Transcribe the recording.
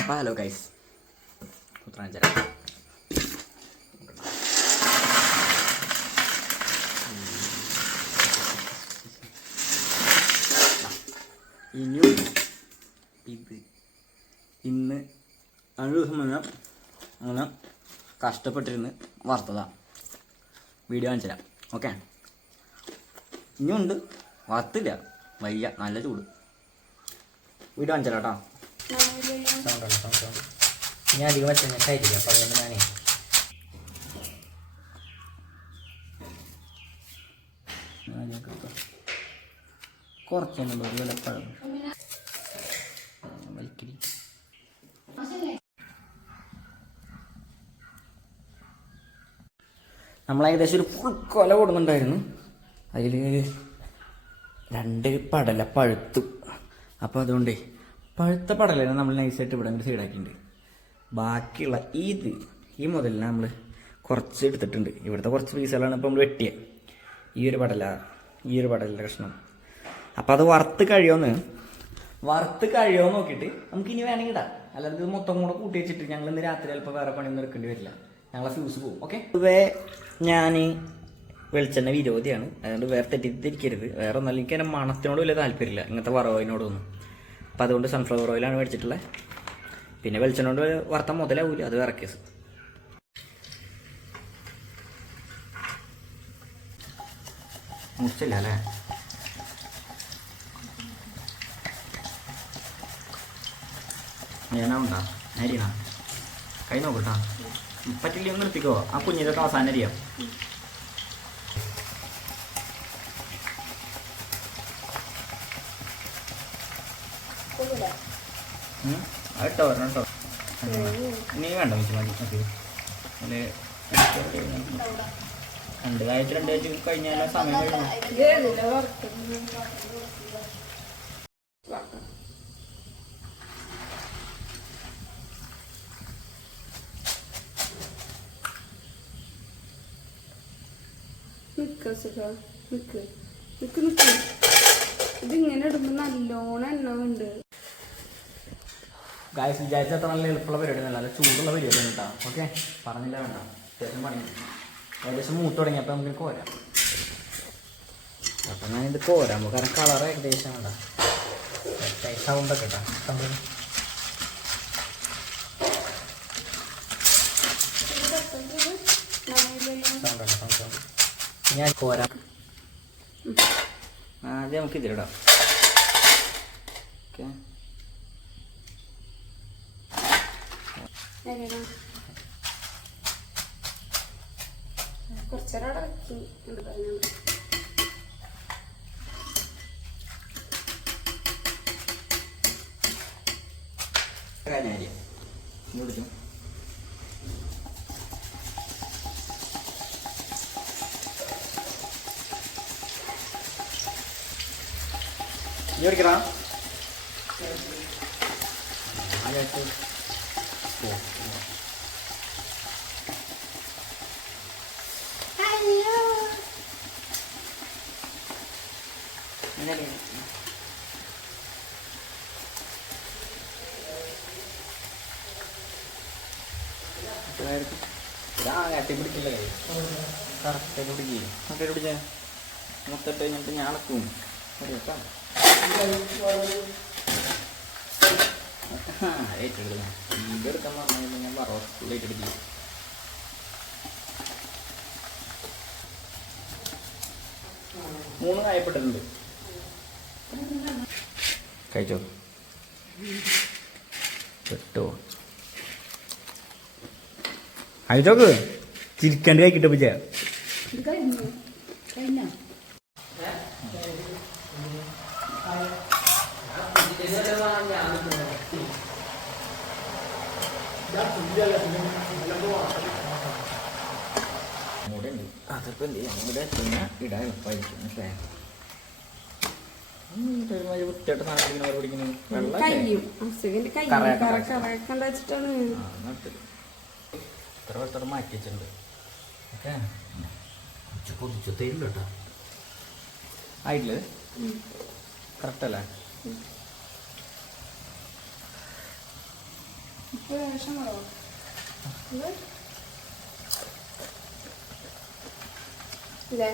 അപ്പോൾ hello guys, കുത്രാഞ്ചര ഇനിയും ഇത് ഇന്ന് 5 ദിവസം മുന്നേ അങ്ങനെ കഷ്ടപ്പെട്ടിരുന്ന് വറുത്തതാണ്. വീഡിയോ കാണിച്ചു തരാം. ഓക്കെ, ഇനിയുണ്ട്, വറുത്തില്ല, വയ്യ, നല്ല ചൂട്. വീഡിയോ കാണിച്ചു തരാം കേട്ടോ. ഞാൻ അധികം വെച്ചിട്ടായിരിക്കും, അപ്പം അതുകൊണ്ട് ഞാനേ കുറച്ചൊന്നും ഒരു വിലപ്പഴം വലിക്കരി. നമ്മളേകദേശം ഒരു ഫുൾ കൊല കൊടുക്കുന്നുണ്ടായിരുന്നു. അതിൽ 2 പടല പഴുത്തു. അപ്പോൾ അതുകൊണ്ടേ പഴുത്ത പടല നമ്മൾ നൈസായിട്ട് ഇവിടെ ഒരു സൈഡാക്കിയിട്ടുണ്ട്. ബാക്കിയുള്ള ഈ മുതലിനെ നമ്മൾ കുറച്ച് എടുത്തിട്ടുണ്ട്. ഇവിടുത്തെ കുറച്ച് പീസുകളാണ് ഇപ്പോൾ നമ്മൾ വെട്ടിയത്. ഈ ഒരു പടലിൻ്റെ കഷ്ണം. അപ്പോൾ അത് വറുത്ത് കഴിയുമെന്ന് നോക്കിയിട്ട് നമുക്കിനി വേണമെങ്കിൽ ഇടാം. അല്ലാതെ ഇത് മൊത്തം കൂടെ കൂട്ടി വെച്ചിട്ട് ഞങ്ങൾ ഇന്ന് രാത്രി ചിലപ്പോൾ വേറെ പണിയൊന്നും എടുക്കേണ്ടി വരില്ല. ഞങ്ങളെ ഫ്യൂസ് പോകും. ഓക്കെ, പൊതുവേ ഞാൻ വെളിച്ചെണ്ണ വിരോധിയാണ്. അതുകൊണ്ട് വേറെ തെറ്റിദ്ധരിക്കരുത്. വേറെ ഒന്നല്ല, എനിക്ക് അതിൻ്റെ മണത്തിനോട് വലിയ താല്പര്യമില്ല, ഇങ്ങനത്തെ വറവിനോടൊന്നും. അപ്പോൾ അതുകൊണ്ട് സൺഫ്ലവർ ഓയിലാണ് മേടിച്ചിട്ടുള്ളത്. പിന്നെ വെളിച്ചെണ്ണ കൊണ്ട് വറുത്ത മുതലാവൂല, അത് വേറെ കേസ്. മുറിച്ചില്ല അല്ലേ? ഞാനാവുണ്ടാ അരിയണ കൈ നോക്കട്ടാ. പറ്റില്ല ഒന്ന് നിർത്തിക്കോ. ആ കുഞ്ഞിതൊക്കെ അവസാനം അരിയാം. കേട്ടോ കേട്ടോ, ഇനി വേണ്ട വെച്ച് മതി. ഓക്കെ, അല്ലെ 2 ആഴ്ച കഴിഞ്ഞാൽ സമയം കഴിഞ്ഞു. ഇതിങ്ങനെ ഇടുമ്പോ നല്ലോണം എണ്ണ ഉണ്ട്. ഗായ്സ്, വിചാരിച്ചത്ര നല്ല എളുപ്പമുള്ള പരിപാടി, നല്ല ചൂടുള്ള പരിപാടിയാണ് കേട്ടോ. ഓക്കെ, പറഞ്ഞില്ല വേണ്ട, അത്യാവശ്യം പണി. ഏകദേശം മൂത്ത് തുടങ്ങിയപ്പോൾ നമുക്ക് കോരാം. അപ്പം ഞാനിത് കോരാം, കാരണം കളർ ഏകദേശം വേണ്ട സൗണ്ടൊക്കെ കേട്ടോ. സൗണ്ട് ഞാൻ കോരാം. ആദ്യം നമുക്ക് ഇതിലിടാം. ഓക്കെ, കുറച്ചേരം വെക്കും. എടുക്കണ പിടിക്കില്ല. കറക്റ്റായിട്ട് പിടിക്കുക. മറ്റേ പിടിച്ച മൊത്തട്ട് കഴിഞ്ഞിട്ട് ഞാളക്കും. ഇതെടുക്കാൻ പറഞ്ഞു ഞാൻ പറ സ്കൂളിലേക്ക് എടുക്കുക. മൂന്ന് കായപ്പെട്ടിട്ടുണ്ട്. കഴിച്ചോ കേട്ടോ. കഴിച്ചോക്ക് ചിരിക്കണ്ടി കഴിക്കിട്ടോ. പിച്ച അതിപ്പോൾ എന്ത് ചെയ്യാം, ഇവിടെ പിന്നെ ഇടാൻ എളുപ്പമായിരിക്കും. മനസ്സിലായോ? വൃത്തിയായിട്ട് നാട്ടിങ്ങനെ പിടിക്കുന്നു. ഇത്ര മാറ്റി വെച്ചിട്ടുണ്ട്. ഓക്കെ, പൊതിച്ചു തരില്ല കേട്ടോ. ആയിട്ടില്ലേ? കറക്റ്റ് അല്ലേ? ലേശം കുറവാ. ഇത് ഇല്ലേ?